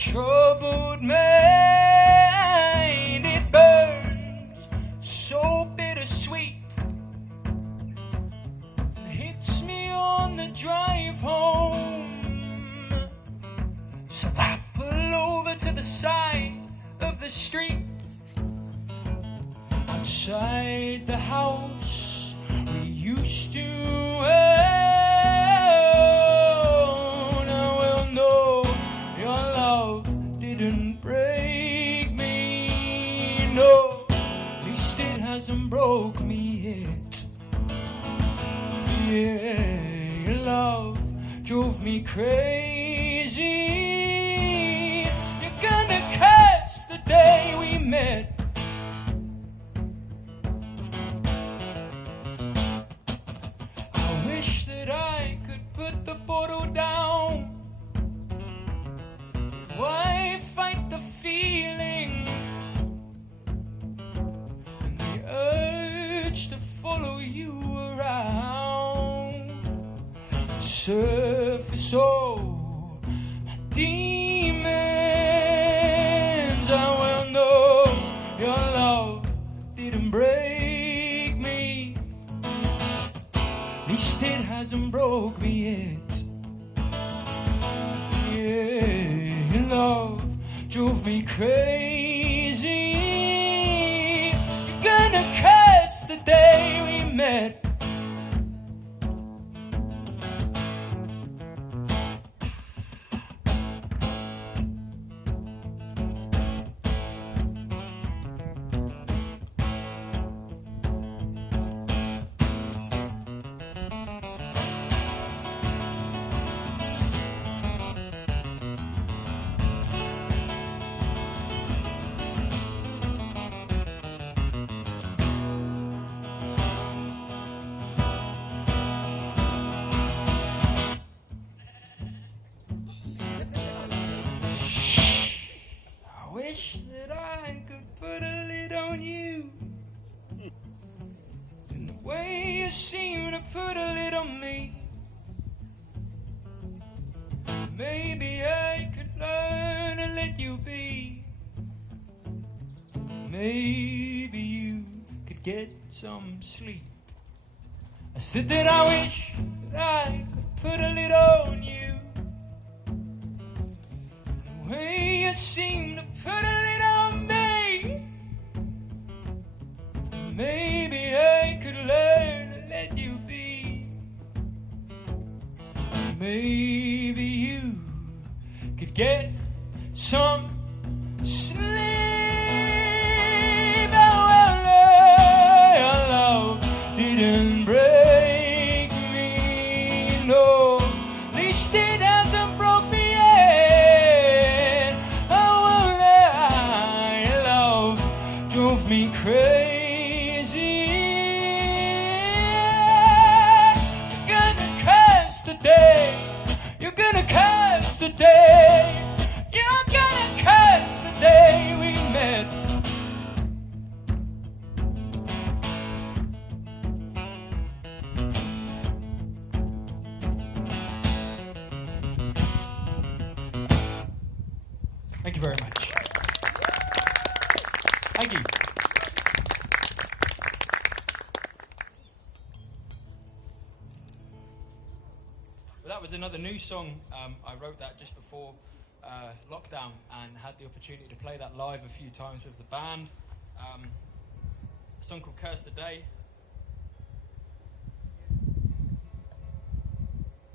troubled mind, it burns so bittersweet. It hits me on the drive home. So I pull over to the side of the street. Outside the house we used to own. I will know your love didn't break me. No, at least it hasn't broke me yet. Yeah, your love drove me crazy. You're gonna curse the day we met. I could put the bottle down. Why fight the feeling and the urge to follow you around? Surface all my demons. I will know your love didn't break me. At least it hasn't broke me yet. Yeah, love drove me crazy. You're gonna curse the day we met. Wish that I could put a lid on you, and the way you seem to put a lid on me. Maybe I could learn to let you be. Maybe you could get some sleep. I said that I wish that I could put a lid on you. The way you seem to put a lid on me. Maybe I could learn to let you be. Maybe you could get some sleep. Oh, your love didn't break me. No, at least it hasn't broke me. Me crazy. You're gonna curse the day. You're gonna curse the day. You're gonna curse the day we met. Thank you very much. Thank you. That was another new song. I wrote that just before lockdown and had the opportunity to play that live a few times with the band. A song called Curse the Day.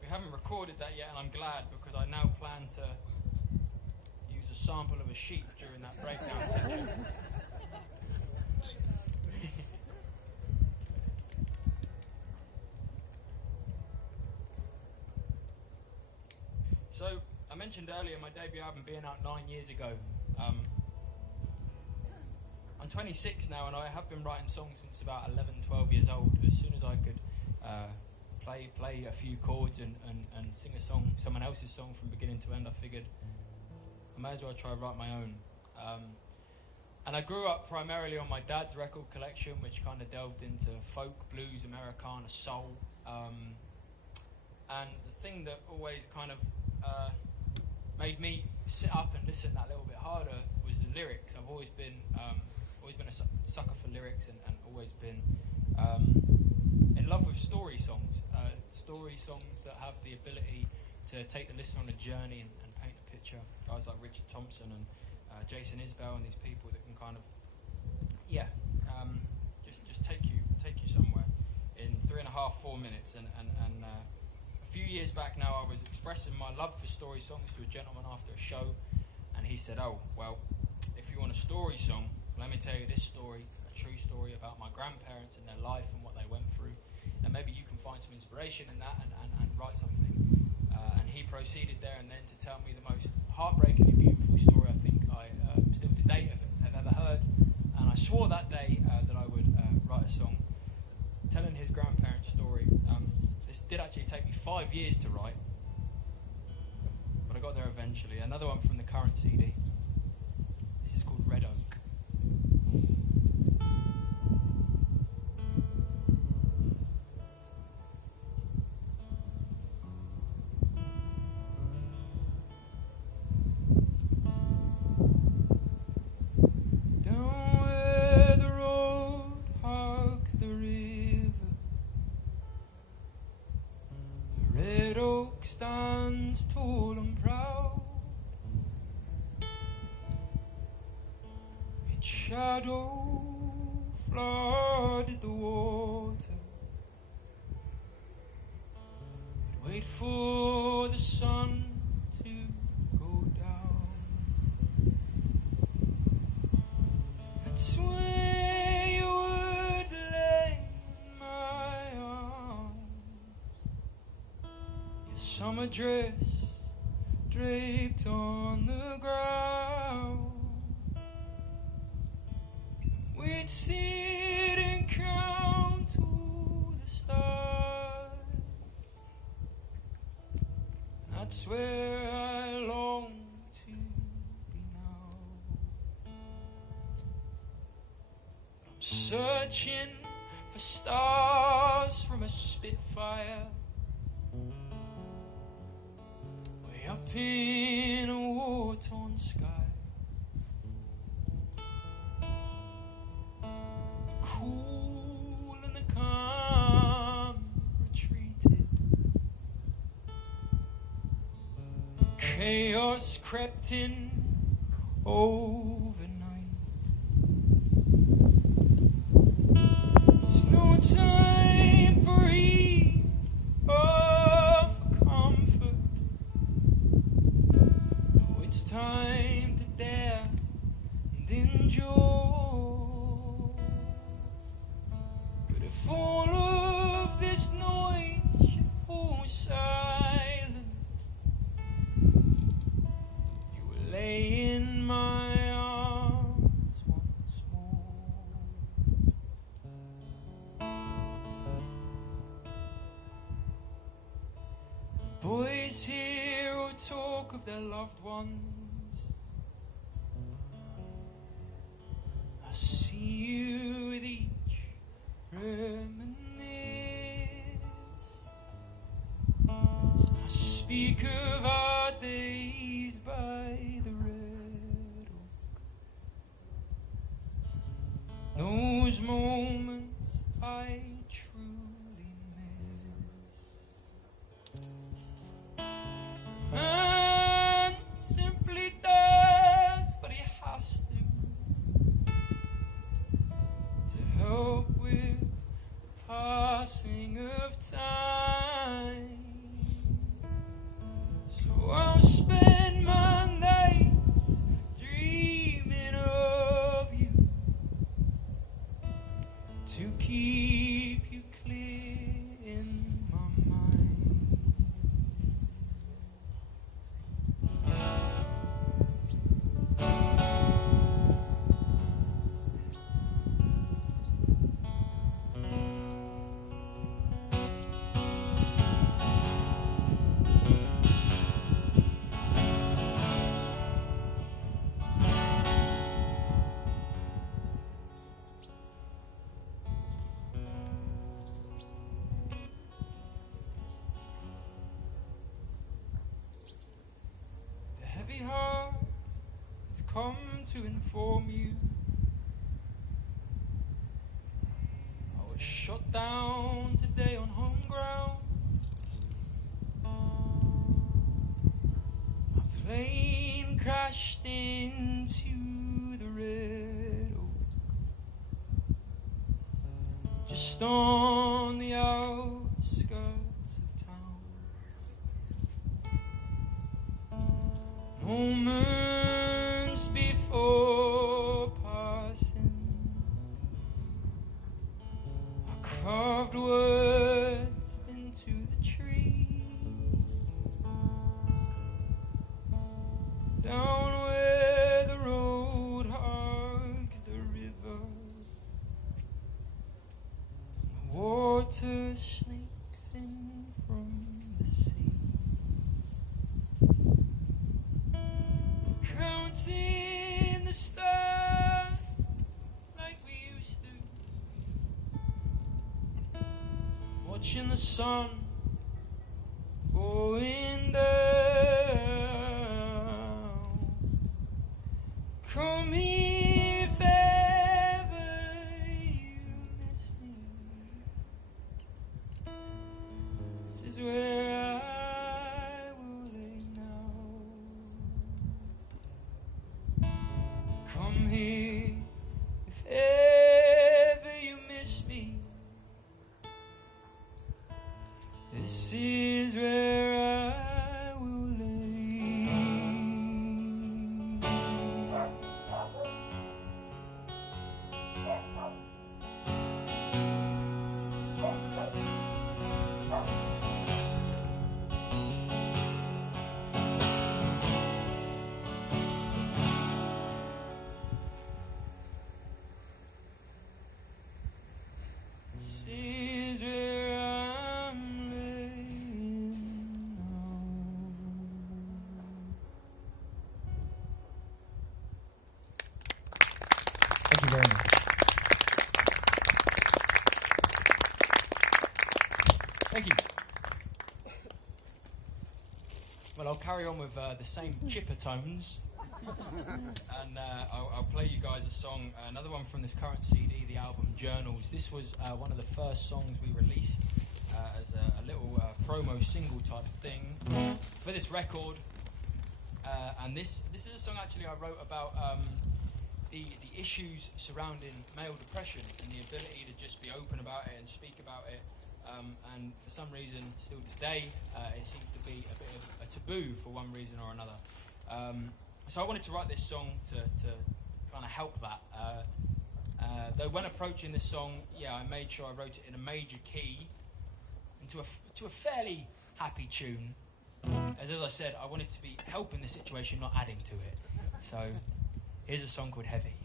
We haven't recorded that yet, and I'm glad, because I now plan to use a sample of a sheep during that breakdown section. So, I mentioned earlier my debut album being out 9 years ago. I'm 26 now, and I have been writing songs since about 11, 12 years old. As soon as I could play a few chords and sing a song, someone else's song from beginning to end, I figured I may as well try to write my own. And I grew up primarily on my dad's record collection, which kind of delved into folk, blues, Americana, soul. And the thing that always kind of made me sit up and listen that little bit harder was the lyrics. I've always been a sucker for lyrics and always been in love with story songs that have the ability to take the listener on a journey and paint a picture. Guys like Richard Thompson and Jason Isbell and these people that can kind of just take you somewhere in 3.5-4 minutes. And a few years back now, I was expressing my love for story songs to a gentleman after a show, and he said, "Oh, well, if you want a story song, let me tell you this story, a true story about my grandparents and their life and what they went through, and maybe you can find some inspiration in that and write something." And he proceeded there and then to tell me the most heartbreakingly beautiful story I think I still to date have ever heard. And I swore that day that I would write a song telling his grandparents' story. This did actually take me 5 years to write, but I got there eventually. Another one from the current CD. This is called Red Oak. Stands tall and proud, its shadow flooded the water. It wait for the sun to go down. That's where you would lay in my arms. Summer dress draped on the ground. We'd sit and count to the stars. That's where I long to be now. I'm searching for stars from a Spitfire, up in a war-torn sky. The cool and the calm retreated. Chaos crept in overnight. There's no time for ease or for comfort. It's time to dare and enjoy. But if all of this noise should fall silent, you will lay in my arms once more. The boys here will talk of their loved ones. I see you with each reminisce. I speak of our days by the red oak. Those moments I truly miss. Man simply does what he has to help with the passing of time. So I'll spend my nights dreaming of you, to inform you. I was shot down today on home ground. My plane crashed into the Red Oak, just on the outskirts of town. Moments before passing, I carved words into the tree, down where the road hugged the river, the water snakes in from the sea. Counting the stars like we used to, watching the sun going down. Call me if ever you miss me. This is where I will lay now. Come here if ever you miss me. This is where I will lay. This is where I'm laying now. Thank you very much. Thank you. Well, I'll carry on with the same chipper tones, and I'll play you guys a song, another one from this current CD, the album Journals. This was one of the first songs we released as a little promo single type thing for this record, and this is a song actually I wrote about the issues surrounding male depression and the ability to just be open about it and speak about it. And for some reason, still today, it seems to be a bit of a taboo for one reason or another. So I wanted to write this song to kind of help that. Though when approaching this song, I made sure I wrote it in a major key and to a fairly happy tune. As I said, I wanted to be helping the situation, not adding to it. So here's a song called Heavy.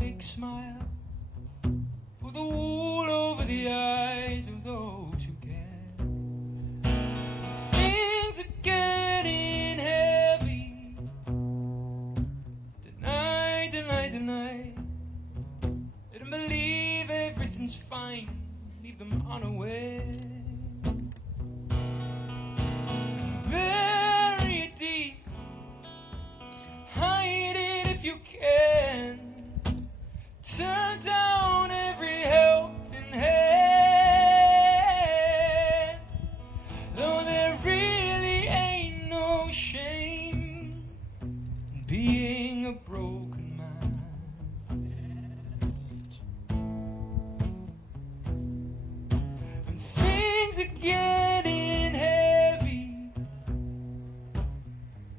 Fake smile, put the wool over the eyes of those who care. Things are getting heavy. Tonight, let them believe everything's fine. Leave them unaware. Bury it deep. Hide it if you can. Turn down every helping hand. Though there really ain't no shame in being a broken man. When things are getting heavy,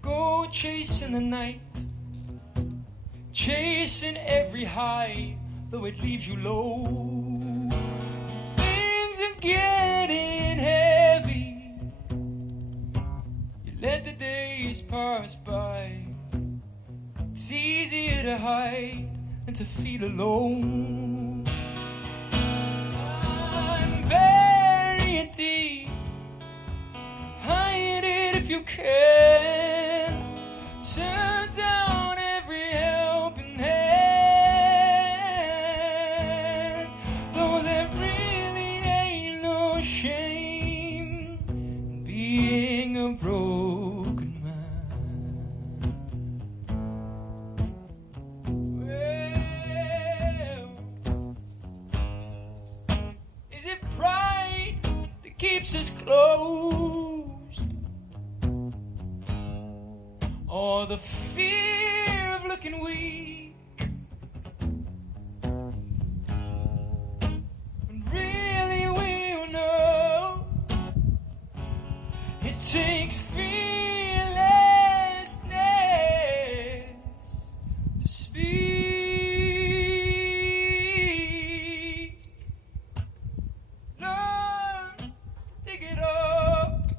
go chasing the night. Chasing every high, though it leaves you low. Things are getting heavy. You let the days pass by. It's easier to hide than to feel alone. And bury it deep. Hide it if if you can. Turn down every helping hand. Though there really ain't no shame in being a broken man. Well, is it pride that keeps us closed? Or the fear of looking weak? And really we'll know it takes fearlessness to speak. Learn, dig it up,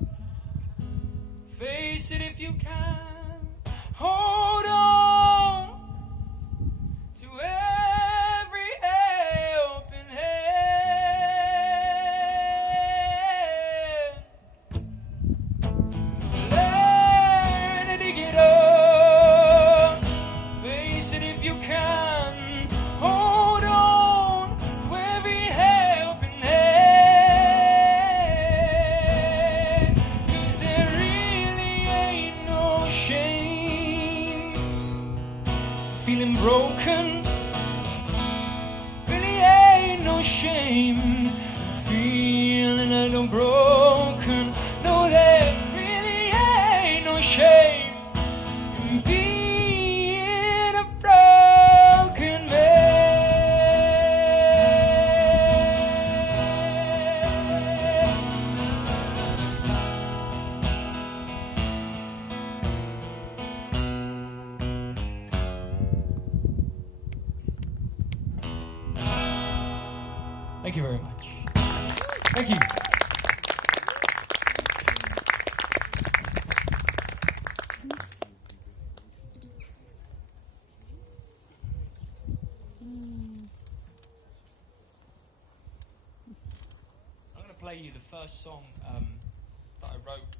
face it if you can. Hold on to every helping hand. Learn to dig it up, face it if you can. Hold on to every helping hand. 'Cause there really ain't no shame feeling broken. Really ain't no shame feeling a little broken. No, there really ain't no shame in being a broken man. Thank you very much. Thank you. I'm going to play you the first song that I wrote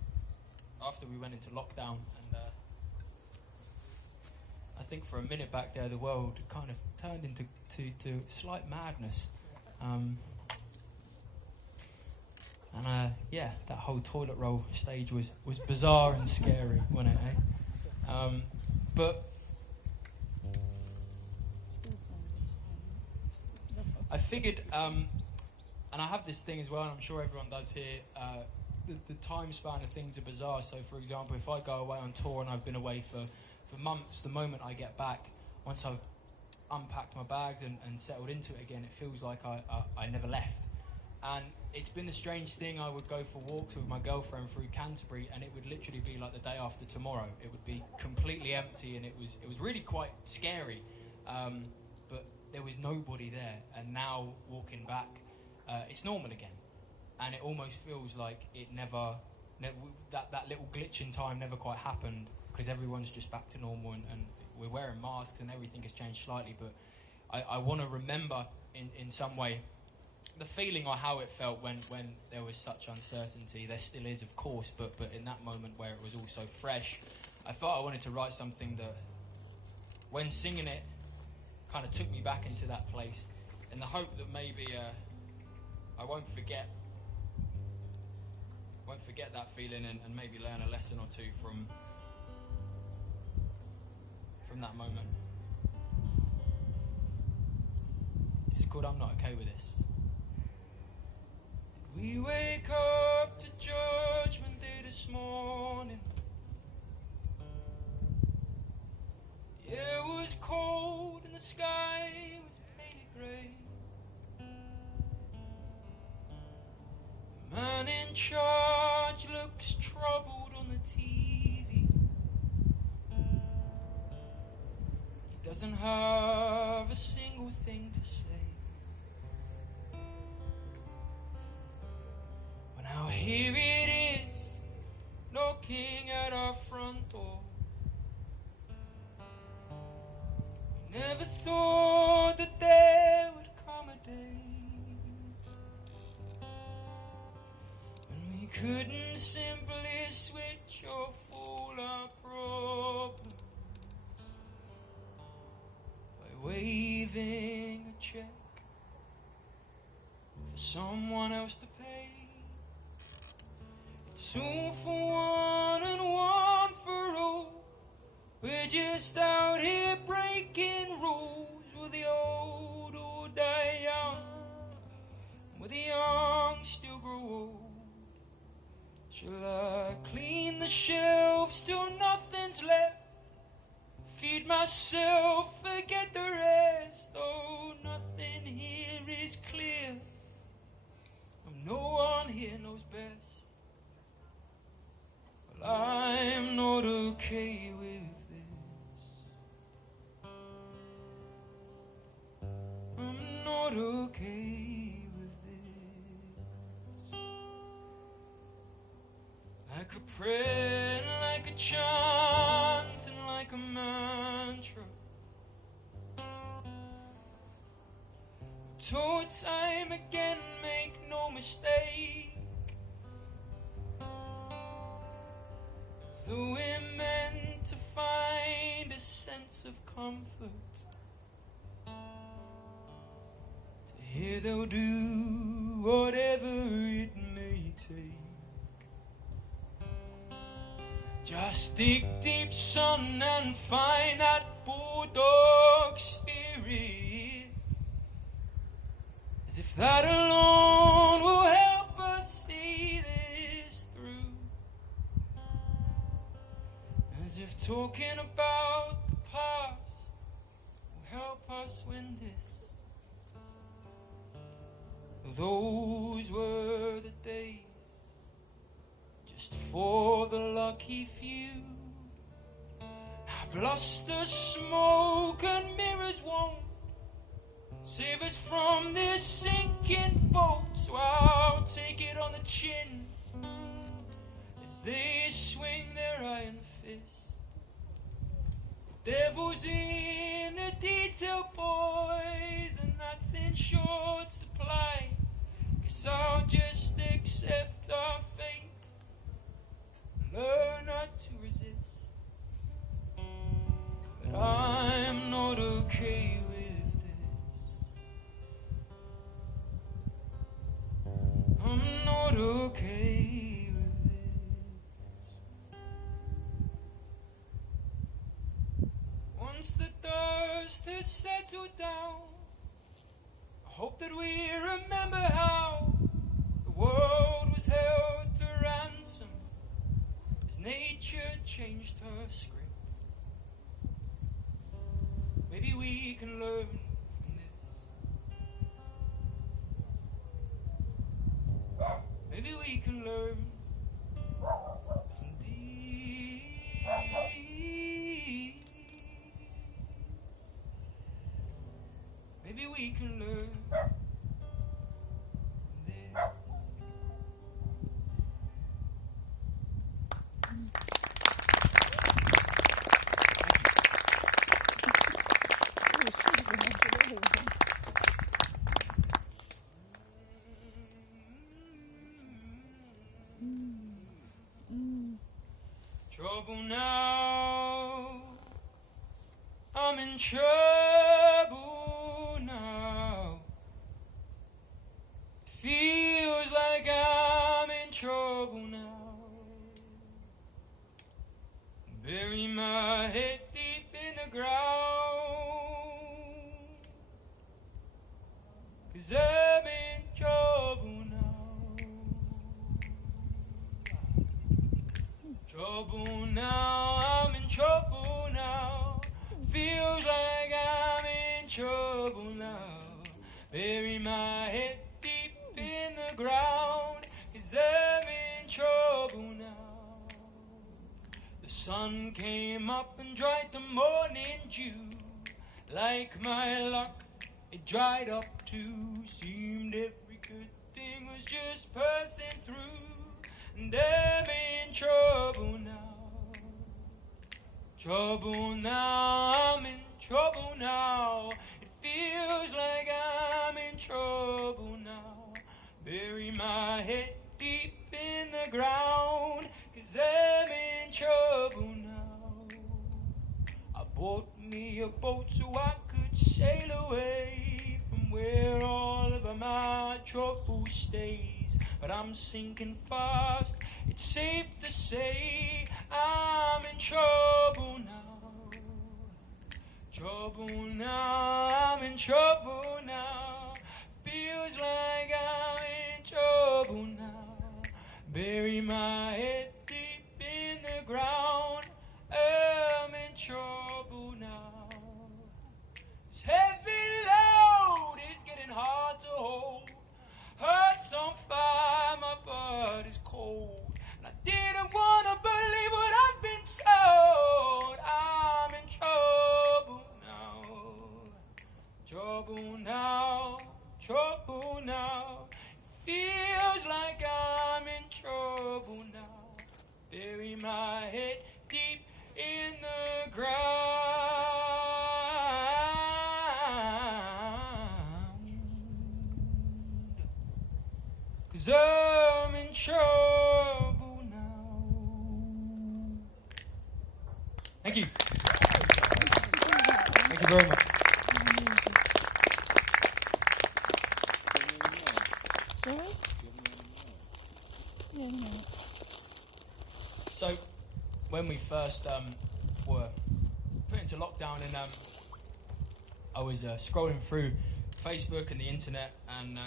after we went into lockdown, and I think for a minute back there the world kind of turned into slight madness. Yeah, that whole toilet roll stage was bizarre and scary, wasn't it, eh? But I figured, and I have this thing as well, and I'm sure everyone does here, the time span of things are bizarre. So, for example, if I go away on tour and I've been away for months, the moment I get back, once I've unpacked my bags and settled into it again, it feels like I never left. And it's been the strange thing. I would go for walks with my girlfriend through Canterbury, and it would literally be like the day after tomorrow. It would be completely empty, and it was really quite scary. But there was nobody there, and now walking back, it's normal again, and it almost feels like it never that little glitch in time never quite happened, because everyone's just back to normal, and we're wearing masks and everything has changed slightly. But I want to remember in some way the feeling or how it felt when there was such uncertainty. There still is, of course, but in that moment where it was all so fresh, I thought I wanted to write something that, when singing it, kind of took me back into that place, in the hope that maybe I won't forget that feeling, and maybe learn a lesson or two from that moment. This is called I'm Not Okay With This. We wake up to Judgment Day this morning. Yeah, it was cold and the sky was painted grey. The man in charge looks troubled on the TV. He doesn't have a single thing to say. But now here it is, knocking at our front door. Never thought that there would come a day when we couldn't simply switch off leaving a check for someone else to pay. It's all for one and one for all. We're just out here breaking rules. Will the old all die young? Will the young still grow old? Shall I clean the shelves till nothing's left? Feed myself, forget the rest. Oh, nothing here is clear. No one here knows best. Well, I'm not okay with this. I'm not okay with this. Like a prayer, like a chant, and like a mantra. Told time again, make no mistake. Though we're meant to find a sense of comfort, to hear they'll do whatever it may take. Just dig deep, son, and find that bulldog spirit. As if that alone will help us see this through. As if talking about the past will help us win this. Those were the days, just for the lucky few. Now bluster, smoke, and mirrors won't save us from this sinking boat. So I'll take it on the chin as they swing their iron fist. Devil's in the detail, boys, and that's in short supply. Guess I'll just accept our fate, learn not to resist. But I'm not okay with this. I'm not okay with this. Once the dust has settled down, I hope that we remember how the world was held to ransom as nature changed her script. Maybe we can learn from this. Maybe we can learn from these. Maybe we can learn from this. Trouble now, I'm in trouble now. Feels like I'm in trouble now. Bury my head deep in the ground, 'cause I'm in trouble now. Trouble now, I'm in trouble now. Feels like I'm in trouble now. Bury my head deep in the ground, 'cause I'm in trouble now. The sun came up and dried the morning dew. Like my luck, it dried up too. Seemed every good thing was just passing through. And I'm in trouble now. Trouble now, I'm in trouble now. It feels like I'm in trouble now. Bury my head deep in the ground, 'cause I'm in trouble now. I bought me a boat so I could sail away from where all of my trouble stays. But I'm sinking fast, it's safe to say I'm in trouble now. Trouble now, I'm in trouble now. Feels like I'm in trouble now. Bury my head deep in the ground. I'm in trouble now. This heavy load is getting hard to hold. Heart's on fire, my body's cold. And I didn't want to believe what I've been told. I'm in trouble now. Trouble now, trouble now. It feels like I'm in trouble now. Bury my head deep in the ground. 'Cause I'm in trouble now. Thank you. Thank you very much. So, when we first were put into lockdown, and I was scrolling through Facebook and the internet, and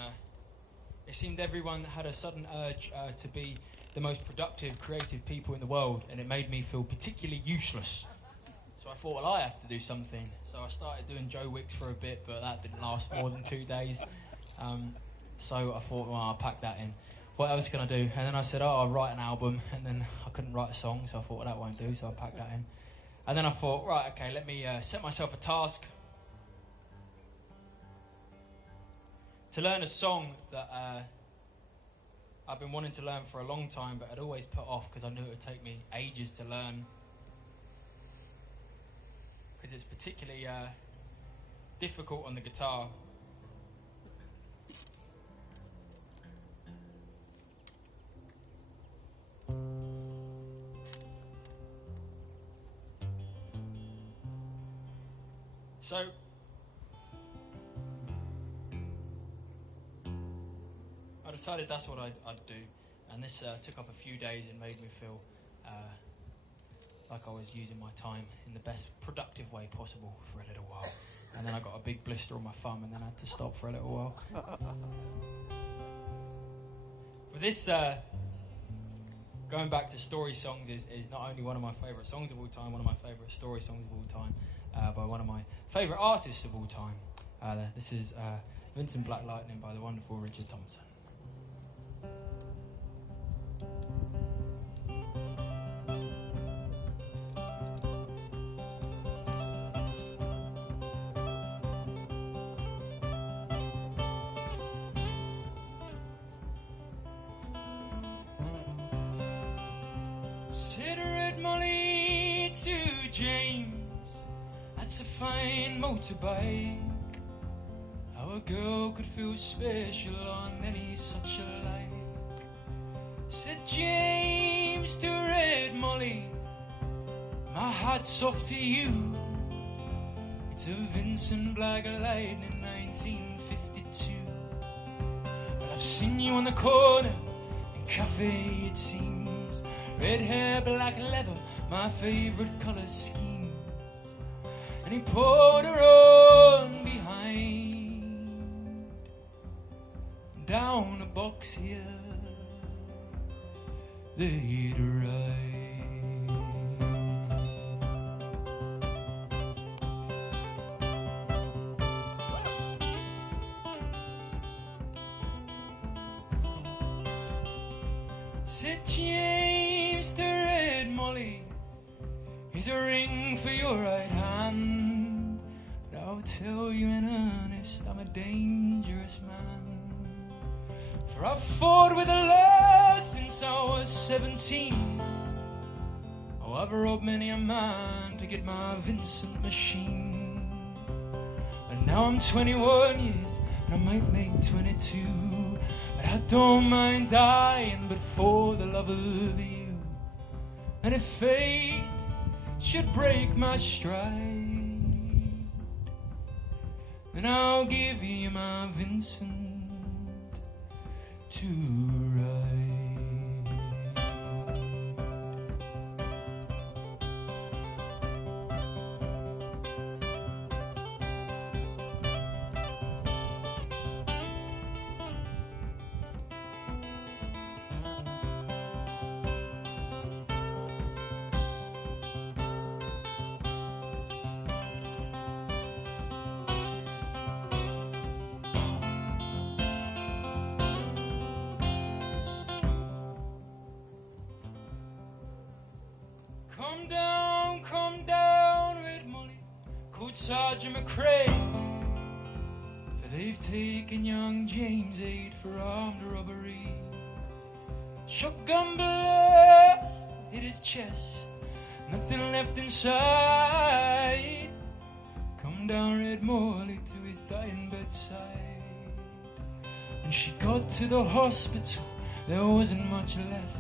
it seemed everyone had a sudden urge to be the most productive, creative people in the world, and it made me feel particularly useless. So I thought, well, I have to do something. So I started doing Joe Wicks for a bit, but that didn't last more than 2 days. So I thought, well, I'll pack that in. What else can I do? And then I said, I'll write an album, and then I couldn't write a song, so I thought, well, that won't do, so I'll pack that in. And then I thought, right, okay, let me set myself a task to learn a song that I've been wanting to learn for a long time, but I'd always put off because I knew it would take me ages to learn, because it's particularly difficult on the guitar. So I decided that's what I'd do, and this took up a few days and made me feel like I was using my time in the best productive way possible for a little while. And then I got a big blister on my thumb, and then I had to stop for a little while. But this, going back to story songs, is not only one of my favourite songs of all time, one of my favourite story songs of all time, by one of my favourite artists of all time. This is Vincent Black Lightning by the wonderful Richard Thompson. Cigarette Molly to James, that's a fine motorbike. How a girl could feel special on any such a like. Said James to Red Molly, my hat's off to you. It's a Vincent Black Lightning 1952. But I've seen you on the corner in cafe, it seems. Red hair, black leather, my favourite colour schemes. And he poured her on behind, down a box hill they'd ride. Said James to Red Molly, here's a ring for your right hand, but I'll tell you in earnest, I'm a dangerous man. For I've fought with the law since I was 17. Oh, I've robbed many a man to get my Vincent machine. And now I'm 21 years, and I might make 22. But I don't mind dying, but for the love of you. And if fate should break my stride, and I'll give you my Vincent to ride. Come down, Red Molly, called Sergeant McCrae, for they've taken young James 8 for armed robbery. Shotgun blast hit his chest, nothing left inside. Come down, Red Molly, to his dying bedside. When she got to the hospital, there wasn't much left.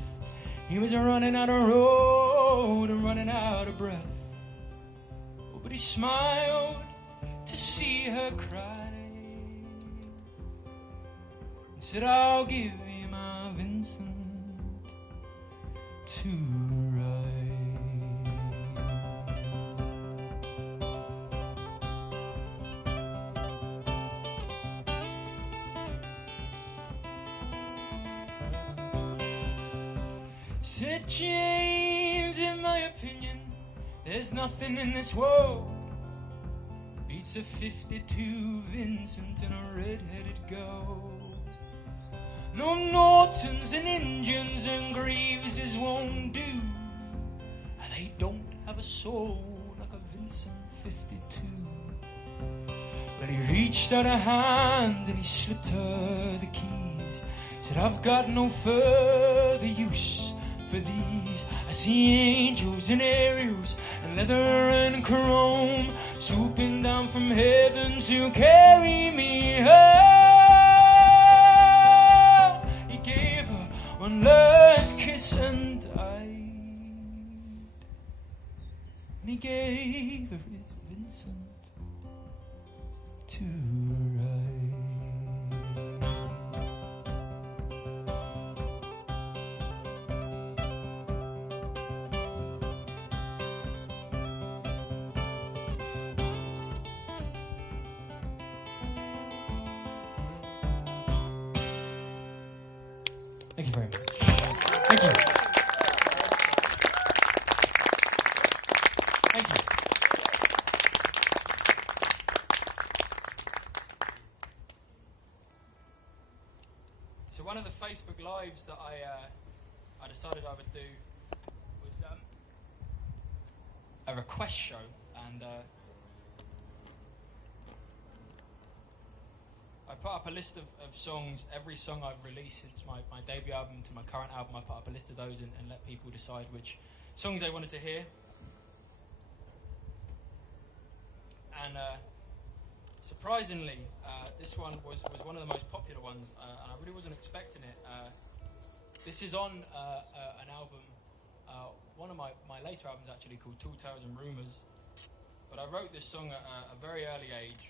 He was running out of road and running out of breath. Oh, but he smiled to see her cry and said, I'll give you my Vincent to ride. Said James, in my opinion, there's nothing in this world beats a 52 Vincent and a red-headed girl. No Nortons and Indians and Greaveses won't do, and they don't have a soul like a Vincent 52. But he reached out a hand and he slipped her the keys. Said, I've got no further use for these. I see angels and aerials and leather and chrome swooping down from heaven to carry me home. He gave her one last kiss and died, and he gave her his Vincent to ride. Thank you very much. Thank you. Thank you. So one of the Facebook Lives that I decided I would do was a request show, and I put up a list of songs, every song I've released since my debut album to my current album. I put up a list of those and let people decide which songs they wanted to hear. And surprisingly, this one was one of the most popular ones, and I really wasn't expecting it. This is on an album, one of my later albums actually, called Tall Tales and Rumours. But I wrote this song at a very early age.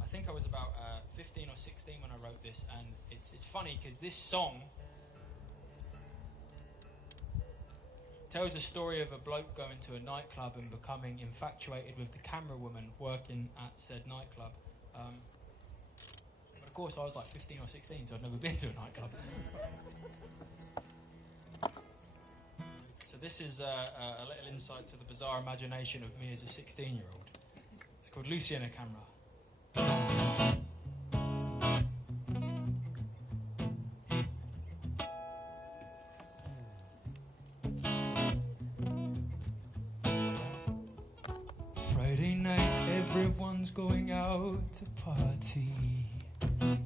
I think I was about 15 or 16 when I wrote this, and it's funny because this song tells a story of a bloke going to a nightclub and becoming infatuated with the camera woman working at said nightclub. But of course I was like 15 or 16, so I'd never been to a nightclub. So this is a little insight to the bizarre imagination of me as a 16-year-old. It's called Lucy and a Camera. Friday night, everyone's going out to party.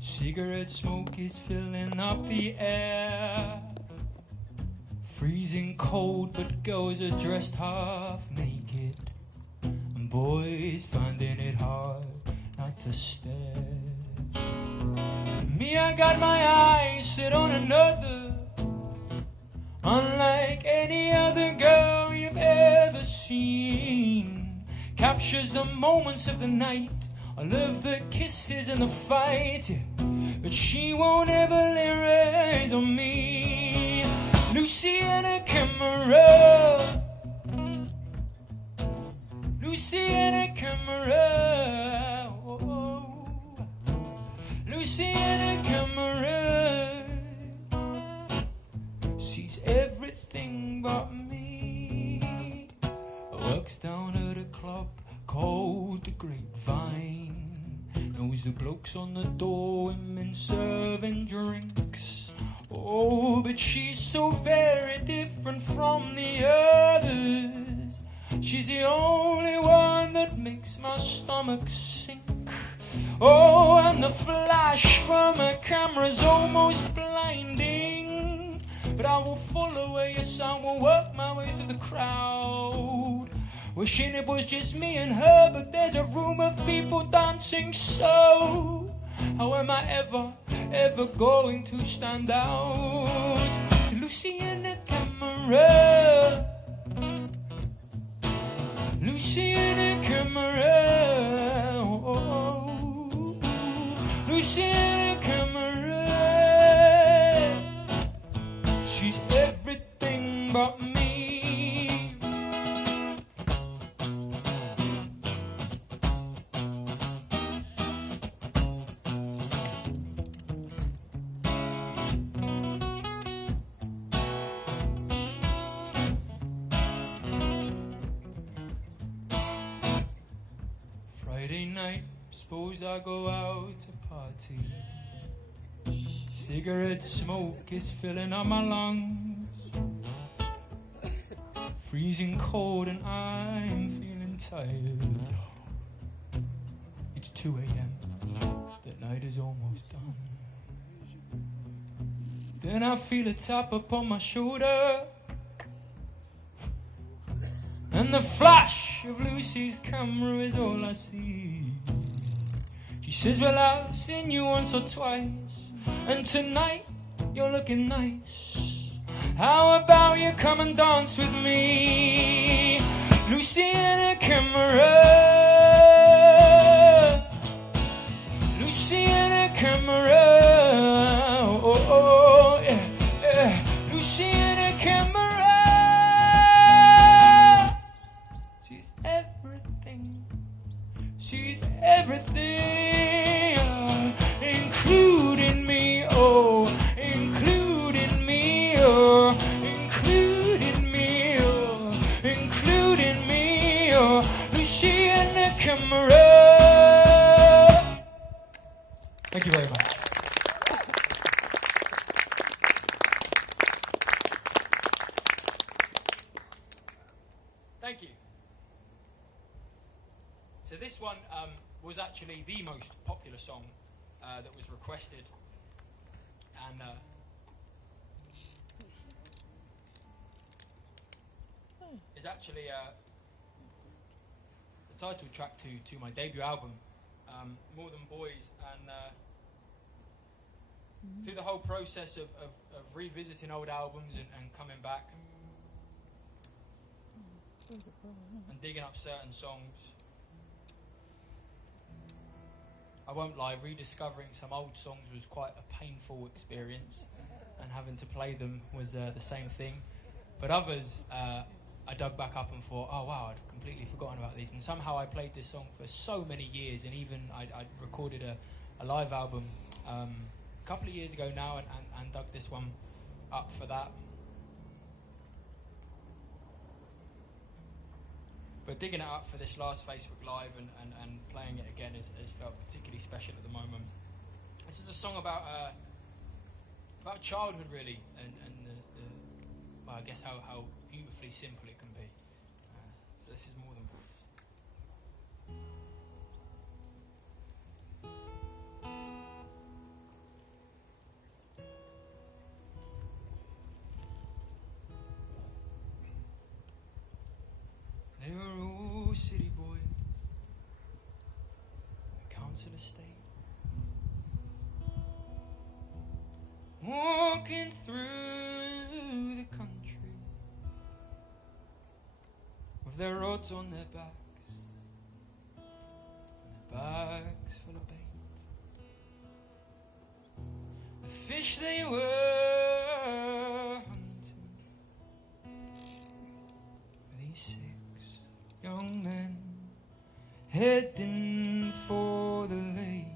Cigarette smoke is filling up the air. Freezing cold, but girls are dressed half naked, and boys finding it hard not to stare. Me, I got my eyes set on another, unlike any other girl you've ever seen. captures the moments of the night. I love the kisses and the fight, but she won't ever lay eyes on me. Lucy and a camera, Lucy and a camera, oh, Lucy and a camera. She's everything but me. Works down at a club called the Grapevine. Knows the blokes on the door, women serving drinks. Oh, but she's so very different from the others. She's the only one that makes my stomach sink. Oh, and the flash from her camera's almost blinding. But I will follow her, yes, I will work my way through the crowd, wishing it was just me and her, but there's a room of people dancing, so how am I ever going to stand out? To Lucy and the camera, Lucy and the camera, oh, Lucy and the camera. She's everything but me. Friday night, suppose I go out to party. Cigarette smoke is filling up my lungs. Freezing cold and I'm feeling tired. It's 2 a.m. The night is almost done. Then I feel a tap upon my shoulder, and the flash of Lucy's camera is all I see. She says, well, I've seen you once or twice, and tonight you're looking nice. How about you come and dance with me? Lucy and a camera, Lucy and a camera, oh, oh, yeah, yeah. Lucy and a camera. She's everything, including me, oh, including me, oh, including me, oh, including me, oh, Lucy and the camera. Thank you very much. Thank you. So this one was actually the most popular song that was requested, and is actually the title track to my debut album, More Than Boys, and through the whole process of revisiting old albums and coming back and digging up certain songs, I won't lie, rediscovering some old songs was quite a painful experience, and having to play them was the same thing. But others, I dug back up and thought, oh wow, I'd completely forgotten about these. And somehow I played this song for so many years, and even I recorded a live album a couple of years ago now, and dug this one up for that. But digging it up for this last Facebook Live and playing it again has felt particularly special at the moment. This is a song about childhood, really, and well, I guess how beautifully simple it can be. So this is More Than Boys. They were all city boys, a council estate, walking through the country with their rods on their backs fish they were hunting. These 6 young men heading for the lake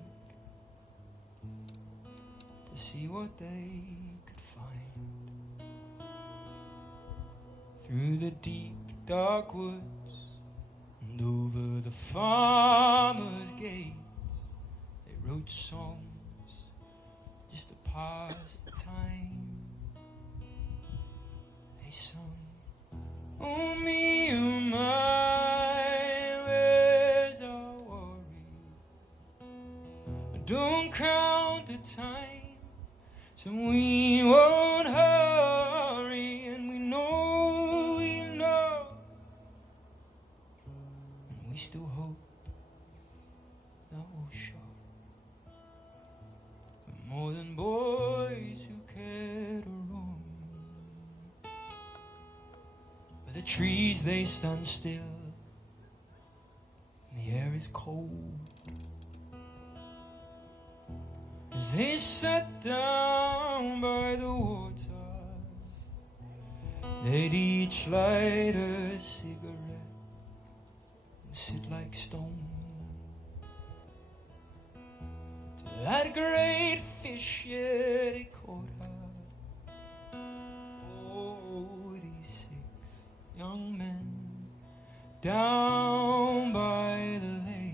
to see what they could find. Through the deep dark woods and over the farmer's gates, they wrote songs just to pass the time. They sung, oh me, oh my, where's our worry? Don't count the time, so we won't hurry, and we know, and we still hope that we'll show we're more than boys who care to roam. But the trees, they stand still, and the air is cold. As they sat down by the water, they'd each light a cigarette and sit like stone till that great fish, yeah, they caught her. Oh, these 6 young men down by the lake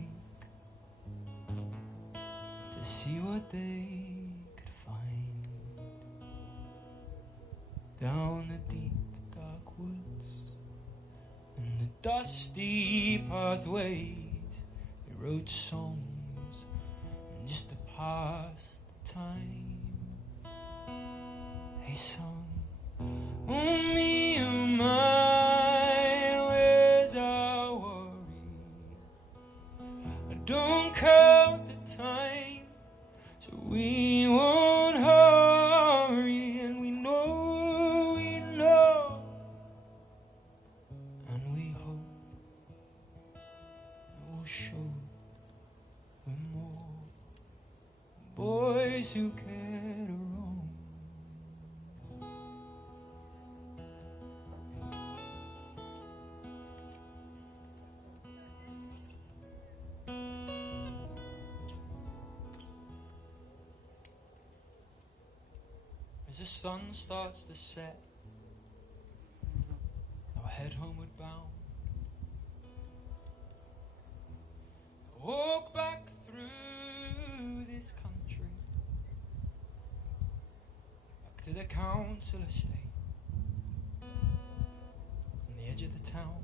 to see what they could find. Down the deep dark woods and the dusty pathways, they wrote songs just to pass the time. They sung, oh me, oh my, where's our worry? Don't count the time, so we won't hurry, and we know, and we hope it will show we're more boys who care to roam. As the sun starts to set, I'll head homeward bound. I'll walk back through this country, back to the council estate, on the edge of the town.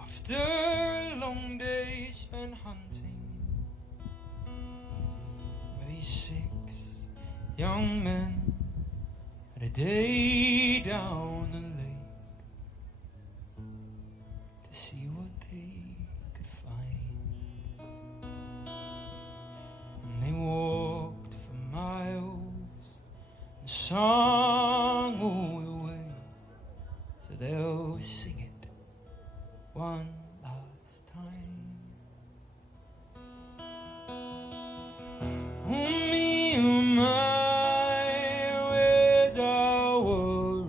After a long day spent hunting with these 6 young men, had a day down the lake to see what they could find. And they walked for miles and sung all the way, so they'll sing it one last time. Oh me, oh my, where's our worry?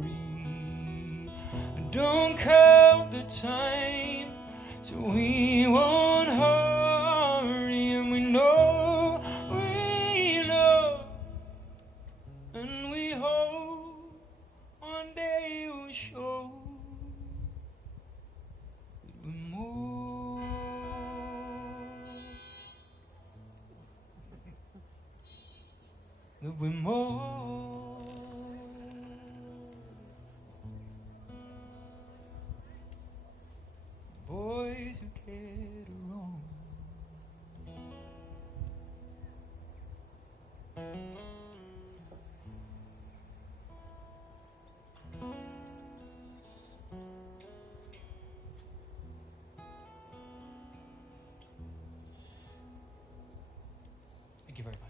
Don't count the time, so we won't hurry, and we know, and we hope one day we'll show that we're more that we're more boys who care to roam. Thank you very much.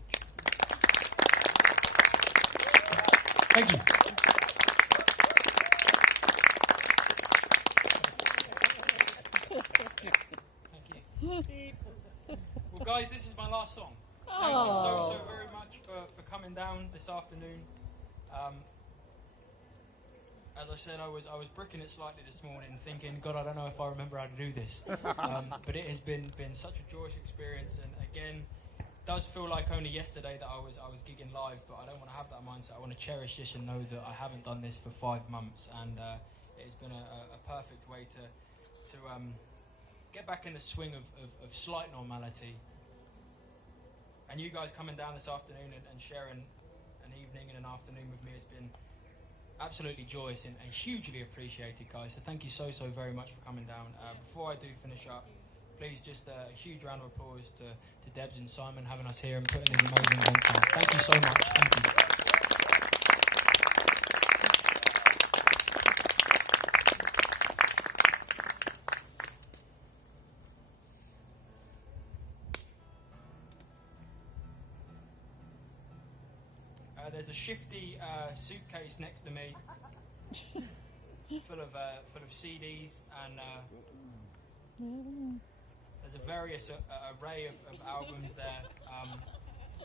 Thank you. Thank you. Well, guys, this is my last song. Thank you so very much for coming down this afternoon. As I said, I was bricking it slightly this morning, thinking, God, I don't know if I remember how to do this. But it has been such a joyous experience, and again, it does feel like only yesterday that I was gigging live, but I don't want to have that mindset. I want to cherish this and know that I haven't done this for 5 months, and it has been a perfect way to get back in the swing of slight normality. And you guys coming down this afternoon and sharing an evening and an afternoon with me has been absolutely joyous and hugely appreciated, guys. So thank you so very much for coming down. Before I do finish up, please just a huge round of applause to Debs and Simon having us here and putting in an amazing event on. Thank you so much. Thank you. There's a shifty suitcase next to me, full of CDs, and there's a various array of albums there.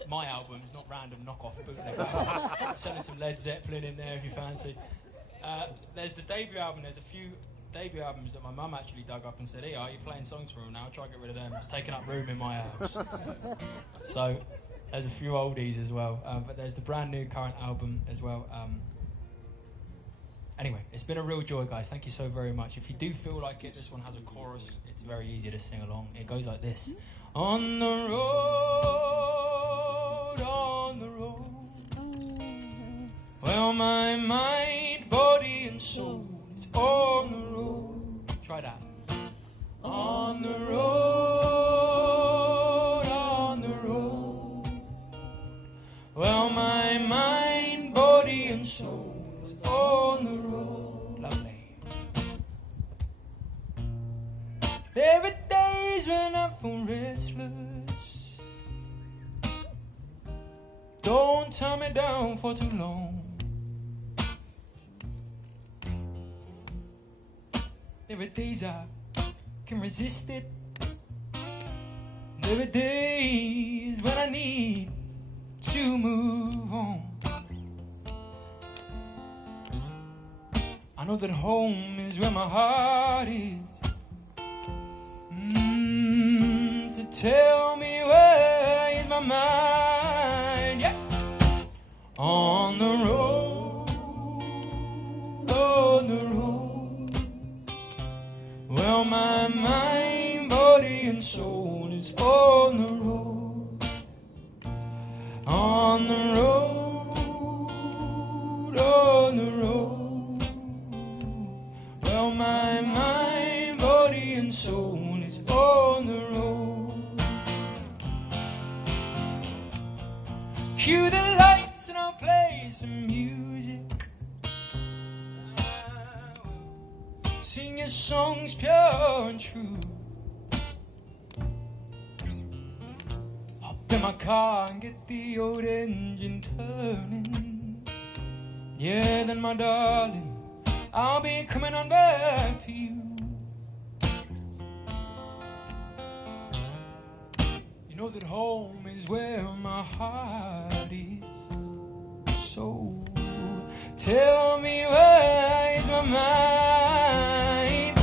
My albums, not random knockoff bootleg. Selling some Led Zeppelin in there if you fancy. There's the debut album. There's a few debut albums that my mum actually dug up and said, "Hey, are you playing songs for them now? Try to get rid of them. It's taking up room in my house." So. There's a few oldies as well, but there's the brand new current album as well. Anyway, it's been a real joy, guys. Thank you so very much. If you do feel like it, this one has a chorus. It's very easy to sing along. It goes like this. On the road, well, my mind, body, and soul is on the road. Try that. On the road. Well, my mind, body, and soul is on the road. Lovely. There are days when I feel restless. Don't tie me down for too long. There are days I can resist it. There are days when I need to move on. I know that home is where my heart is. So tell me, where is my mind? Yeah. On the road, on the road. Well, my mind, body, and soul is on the road. On the road, on the road. Well, my mind, body, and soul is on the road. Cue the lights and I'll play some music. Sing your songs pure and true. In my car and get the old engine turning. Yeah, then my darling, I'll be coming on back to you. You know that home is where my heart is. So tell me, where is my mind?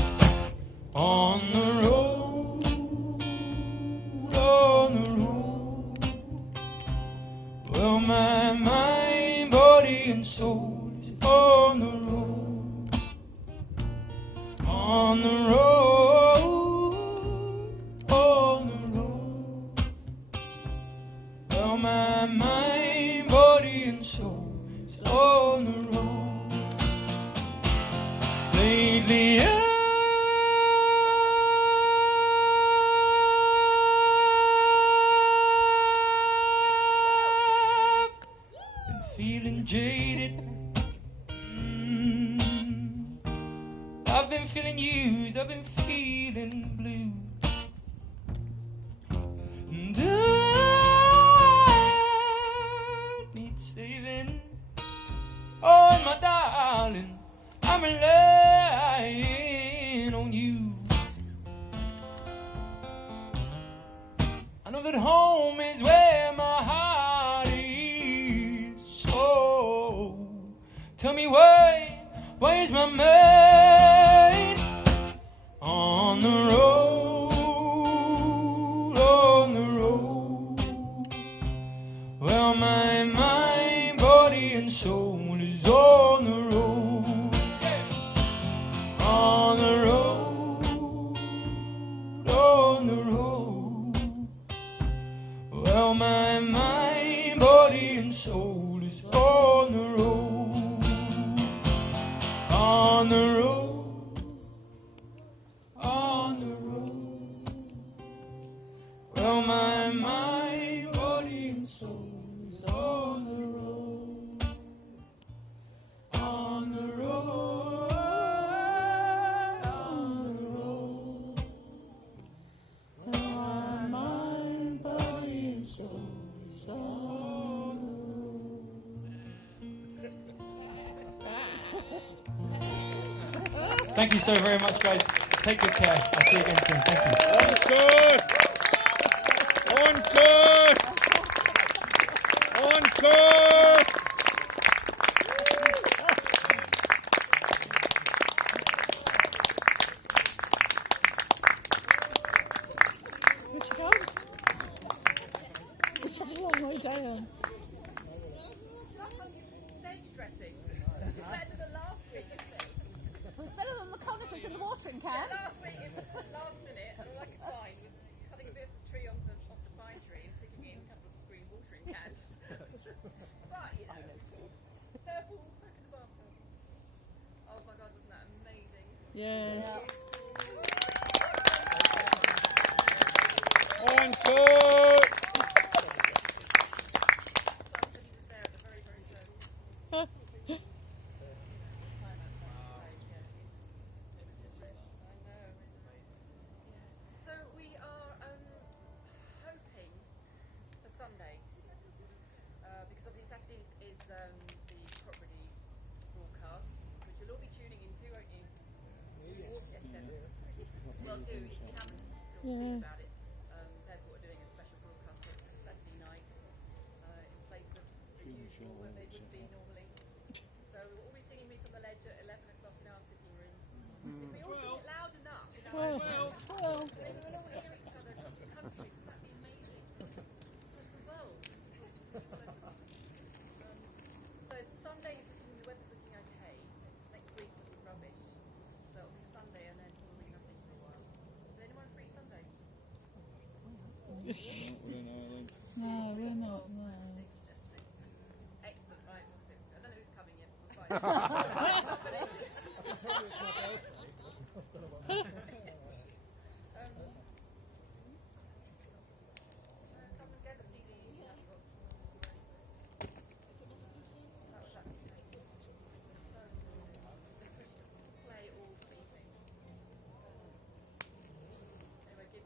On the road, on the road. Well, my mind, body, and soul is on the road. On the road, on the road. Well, my mind, body, and soul is on the road. Lately, jaded. I've been feeling used, I've been feeling blue. And I need saving. Oh, my darling, I'm relying on you. I know that home is where my Tell me why is my mind on the road, on the road? Well, my mind, body and soul is on the road, on the road, on the road. Well, my mind, body and soul is on the road, on the road, on the road. Well, my mind, body and soul is on the road, on the road, on the road. My mind, body and soul is on the road. Thank you so very much, guys. Take good care. I'll see you again soon. Thank you. Encore! Encore! Encore! Which goes? It's such a long way down. Stage dressing. Better than last week, isn't it? It was better than the conifers in the watering can. Last week it was last minute, and all I could find was cutting a bit of the tree off the pine tree and sticking it in a couple of green watering cans. But you know, purple back in the bathroom. Oh my God, wasn't that amazing? Yes. Encore! Son said he was there at the very, very first Huh. climax backstage. Yeah, I know. Yeah. So we are hoping for Sunday, because obviously Saturday is the property broadcast, which you'll all be tuning into, won't you? Yes, Deb. Well, do if you haven't, you'll see about it. Therefore, we're doing a special broadcast on Saturday night in place of the usual where they would be normally. So we'll all be singing Meet on the Ledge at 11 o'clock in our sitting rooms. If we all sing it loud enough, in our Well, well. then we'll all hear each other across the country. Wouldn't that be amazing? Across the world. So Sunday is looking, the weather's looking okay. Next week's looking rubbish. So it'll be Sunday and then probably nothing for a while. Is anyone free Sunday? No, we're not. No. Excellent, right. I don't know who's coming yet. We'll find out. Come and get a CD. That was that. Just play all the evening. Anyway, give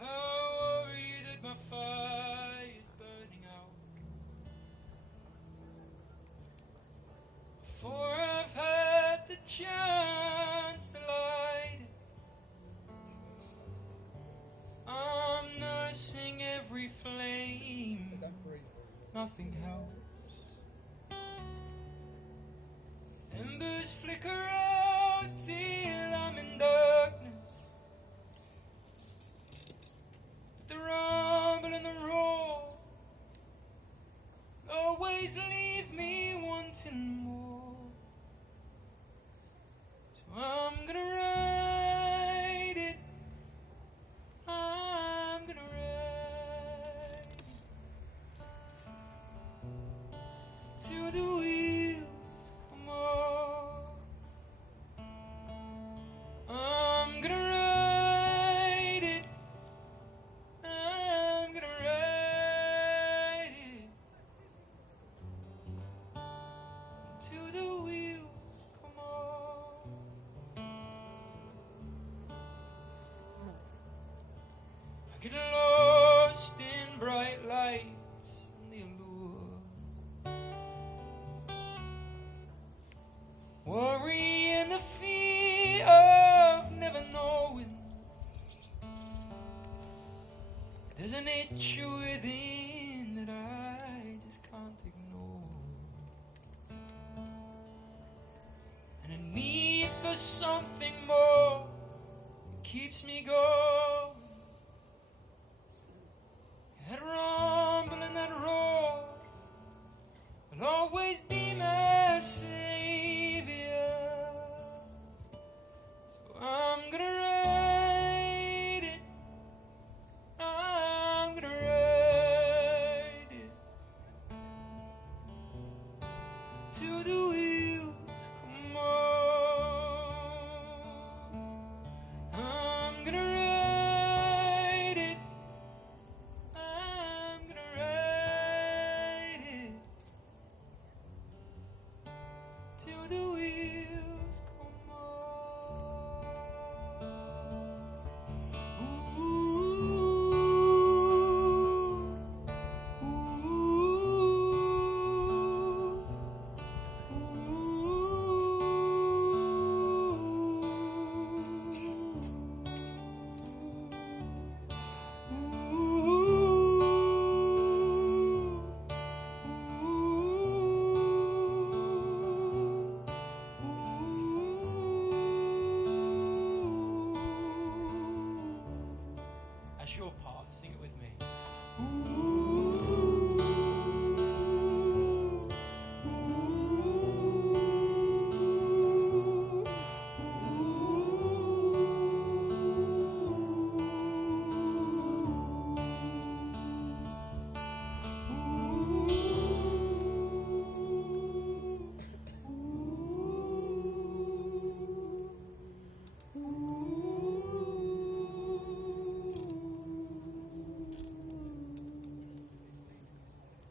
How worry that my fire is burning out before I've had the chance to light it. I'm nursing every flame, nothing helps. Embers flicker out till I'm in darkness. The rumble and the roar always leave me wanting more. So I'm gonna ride it. I'm gonna ride it till the wheels come off. picture within that I just can't ignore. And a need for something more keeps me going. That rumble and that roar will always be my savior. So I'm gonna ride it. I'm gonna ride it till the wheels come on. I'm gonna ride it. I'm gonna ride it till the wheels come on. That's your part, sing it with me.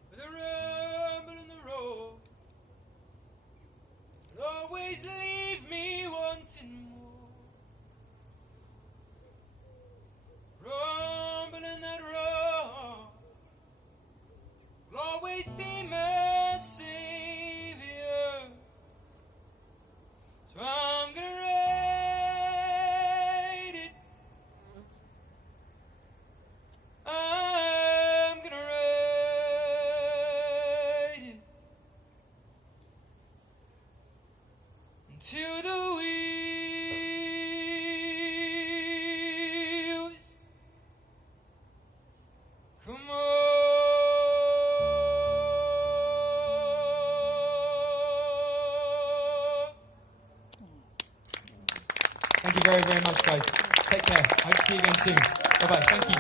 With the rumble and the roar will always leave me wanting more. Rumble and that roar will always be my savior. So I'm gonna ride it. I'm gonna ride it until the wheels come on. Thank you very, very much, guys. Take care. Hope to see you again soon. Bye-bye. Thank you.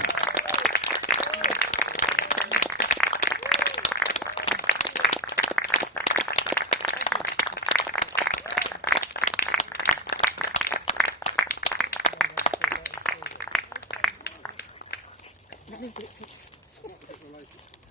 Let me get it fixed.